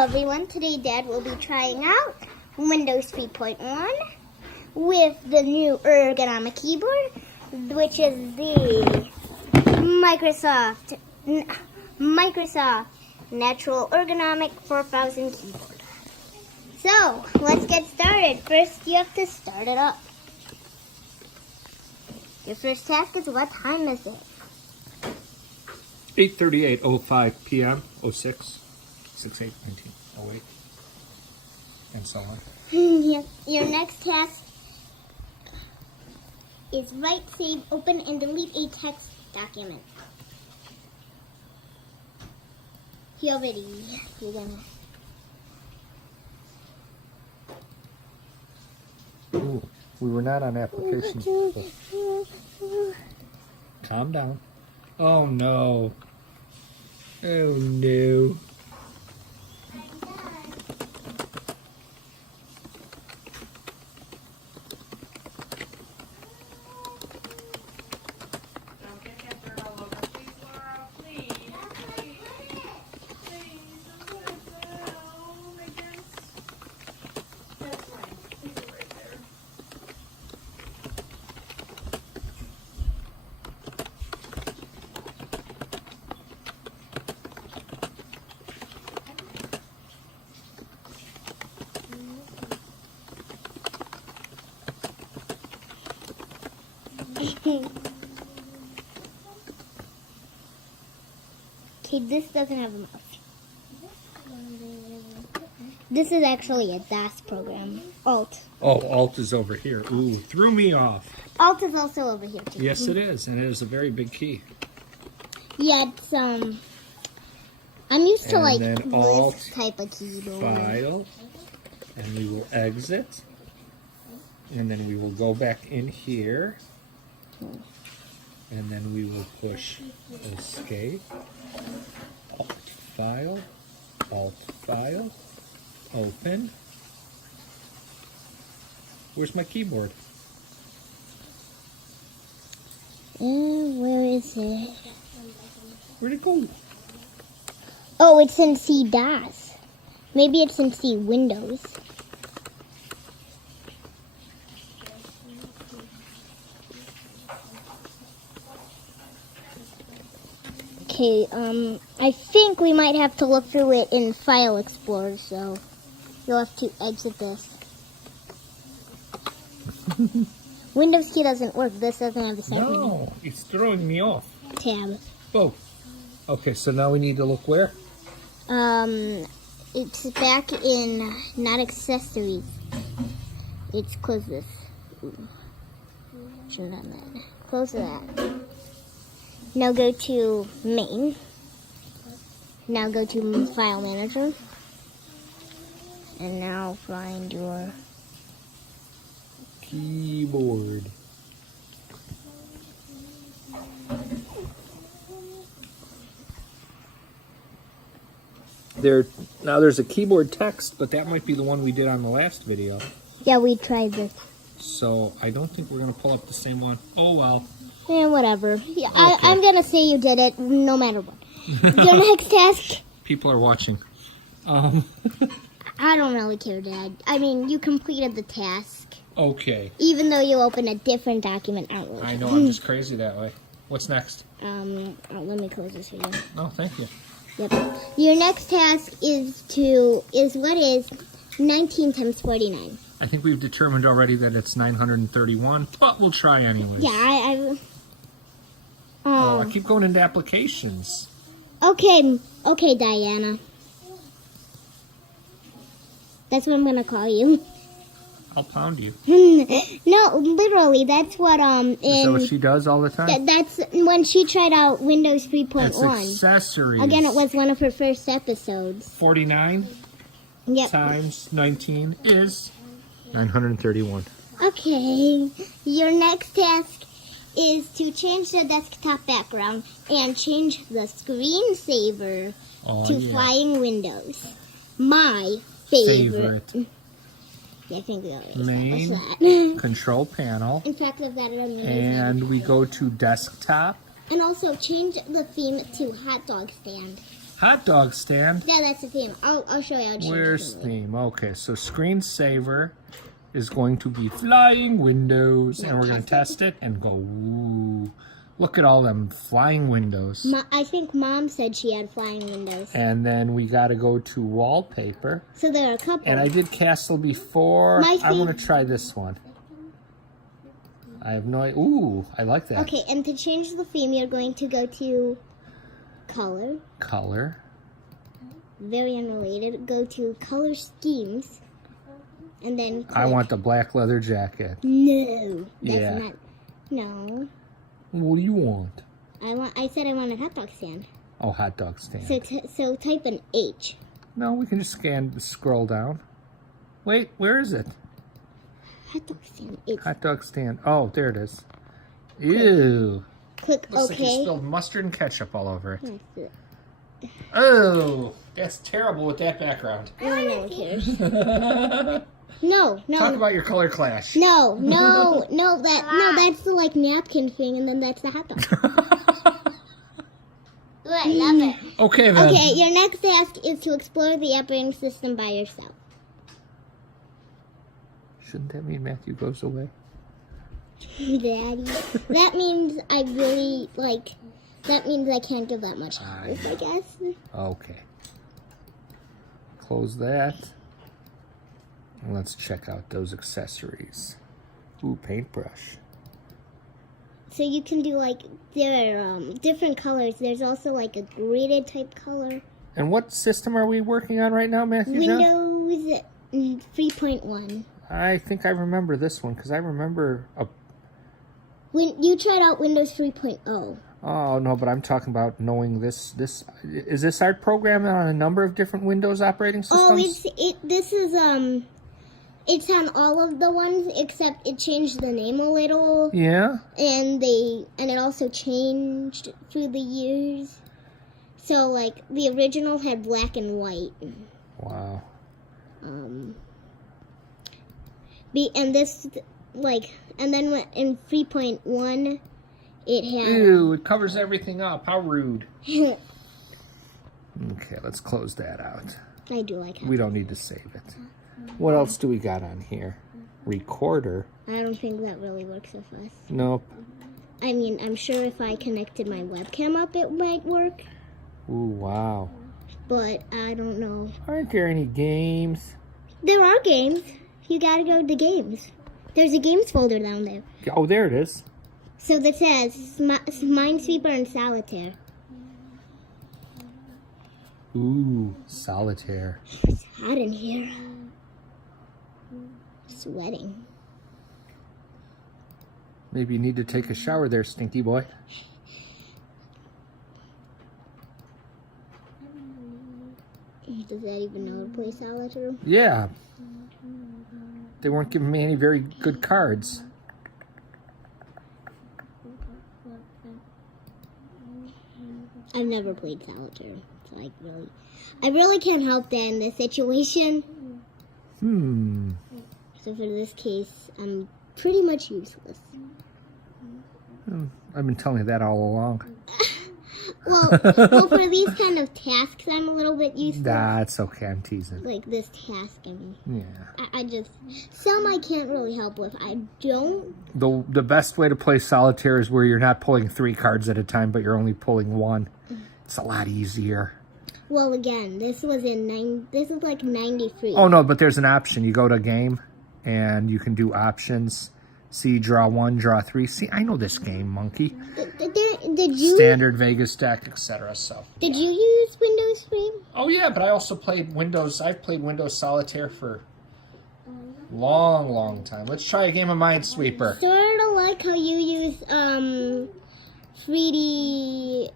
Hello everyone, today Dad will be trying out Windows 3.1 with the new ergonomic keyboard, which is the Microsoft Natural Ergonomic 4000 keyboard. So, let's get started. First, you have to start it up. Your first task is, what time is it? 8:38:05 p.m. 06 68 19 08 and so on. Your next task is write, save, open, and delete a text document. You're ready. You're gonna. Ooh, we were not on applications. Calm down. Oh no. Oh no. Don't get that dirt all over. Please, Laura, please. Please, don't put it down against. That's fine. Leave it right there. Okay, this doesn't have a mouse. This is actually a DOS program. Alt. Oh, Alt is over here. Ooh, threw me off. Alt is also over here too. Yes, it is, and it is a very big key. Yeah, it's I'm used to And like then Alt, this type of keyboard. File, and we will exit, and then we will go back in here, and then we will push Escape, Alt File, Open. Where's my keyboard? Where is it? Where'd it go? Oh, it's in C DOS. Maybe it's in C Windows. Okay, I think we might have to look through it in File Explorer, so you'll have to exit this. Windows key doesn't work. This doesn't have the start menu. No, it's throwing me off. Tab. Oh, okay, so now we need to look where? It's back in not accessories. It's close this. Shouldn't have done that. Close that. Now go to main. Now go to file manager. And now find your Keyboard. There's a keyboard text, but that might be the one we did on the last video. Yeah, we tried this. So I don't think we're gonna pull up the same one. Oh well. Yeah, whatever. Yeah, Okay. I'm gonna say you did it no matter what. Your next task, People are watching. I don't really care, Dad. I mean, you completed the task. Okay. Even though you opened a different document, I don't really I care. know, I'm just crazy that way. What's next? Oh, let me close this video. Oh, thank you. Yep. Your next task is what is 19 times 49. I think we've determined already that it's 931, but we'll try anyways. Yeah, Oh, I keep going into applications. Okay, Diana. That's what I'm gonna call you. I'll pound you. No, literally, that's what Is that what she does all the time? that's when she tried out Windows 3.1. It's accessories. Again, it was one of her first episodes. 49 Yep. times 19 is 931. Okay. Your next task is to change the desktop background and change the screensaver Oh, to yeah. Flying Windows. My favorite. Yeah, I think we already Main, established that. control panel, In fact, I've got it on Windows. and we go to desktop. And also change the theme to hot dog stand. Hot dog stand. Yeah, that's the theme. I'll show you. I'll change Where's the theme? Okay, so screensaver is going to be flying windows, and we're going to test it and go, ooh, look at all them flying windows. I think Mom said she had flying windows. And then we got to go to wallpaper. So there are a couple. And I did castle before. My I want to try this one. I have no idea. Ooh, I like that. Okay, and to change the theme, you're going to go to color. Color. Very unrelated. Go to color schemes. And then click. I want the black leather jacket. No. That's Yeah. not. No. What do you want? I said I want a hot dog stand. Oh, hot dog stand. So type an H. No, we can just scroll down. Wait, where is it? Hot dog stand. H. Hot dog stand. Oh, there it is. Ew. Click Looks like you OK. spilled mustard and ketchup all over it. That's it. Oh, that's terrible with that background. No one cares. No. Talk about your color clash. No, that's the like napkin thing, and then that's the hot dog. Ooh, I love it. Okay, then. Okay, your next task is to explore the operating system by yourself. Shouldn't that mean Matthew goes away? Daddy. That means I really, that means I can't give that much help, I guess. Okay. Close that. And let's check out those accessories. Ooh, paintbrush. So you can do, there are different colors. There's also, a graded type color. And what system are we working on right now, Matthew John? Windows 3.1. I think I remember this one, because I remember When you tried out Windows 3.0. Oh, no, but I'm talking about knowing this. Is this art program on a number of different Windows operating systems? It's on all of the ones except it changed the name a little. Yeah? And it also changed through the years. So the original had black and white. Wow. And this and then in 3.1 it had Ew, it covers everything up. How rude. Okay, let's close that out. I do like it. We don't need to save it. What else do we got on here? Recorder. I don't think that really works with us. Nope. I mean, I'm sure if I connected my webcam up, it might work. Ooh, wow. But I don't know. Aren't there any games? There are games. You gotta go to games. There's a games folder down there. Oh, there it is. So that says Minesweeper and Solitaire. Ooh, solitaire. It's hot in here. Sweating. Maybe you need to take a shower there, stinky boy. Does that even know to play Solitaire? Yeah. They weren't giving me any very good cards. I've never played Solitaire. So I really can't help that in this situation. So for this case, I'm pretty much useless. I've been telling you that all along. Well, for these kind of tasks, I'm a little bit useless. That's okay, I'm teasing. Like this task, I mean. Yeah. I just, some I can't really help with. I don't. The best way to play solitaire is where you're not pulling 3 cards at a time, but you're only pulling 1. It's a lot easier. Well, again, this is like 93. Oh, no, but there's an option. You go to game, and you can do options. See, draw 1, draw 3. See, I know this game, monkey. Did you... Standard, Vegas deck, etc. So. Did you use Windows 3? Oh, yeah, but I also played Windows. I've played Windows Solitaire for long, long time. Let's try a game of Minesweeper. Sort of like how you use 3D...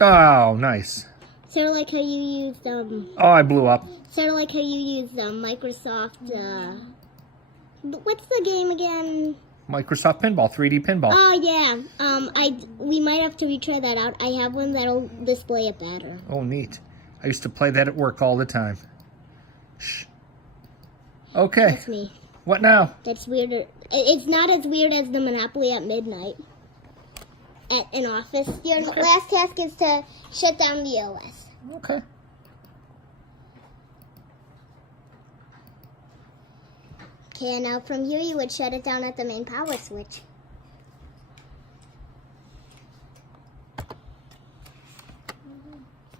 Oh, nice. Sort of like how you used... Oh, I blew up. Sort of like how you used Microsoft... what's the game again? Microsoft Pinball, 3D Pinball. Oh, yeah. We might have to retry that out. I have one that'll display it better. Oh, neat. I used to play that at work all the time. Shh. Okay. That's me. What now? That's weirder. It's not as weird as the Monopoly at midnight at an office. Your last task is to shut down the OS. Okay. Okay, and now from here you would shut it down at the main power switch.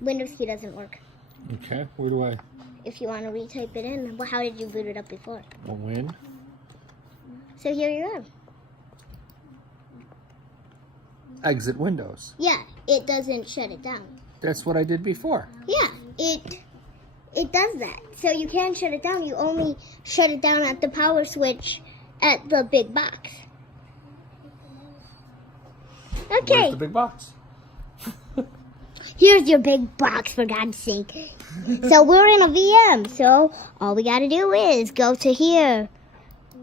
Windows key doesn't work. Okay, where do I If you want to retype it in, well, how did you boot it up before? win? So here you are. Exit Windows. Yeah, it doesn't shut it down. That's what I did before. Yeah, it does that. So you can't shut it down. You only shut it down at the power switch at the big box. Where's Okay, the big box? here's your big box, for God's sake. So we're in a VM, so all we gotta do is go to here.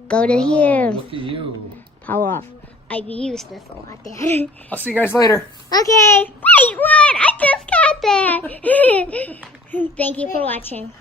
Go to here. Look at you. Power off. I've used this a lot, Dad. I'll see you guys later. Okay. Wait, what? I just got that. Thank you for watching.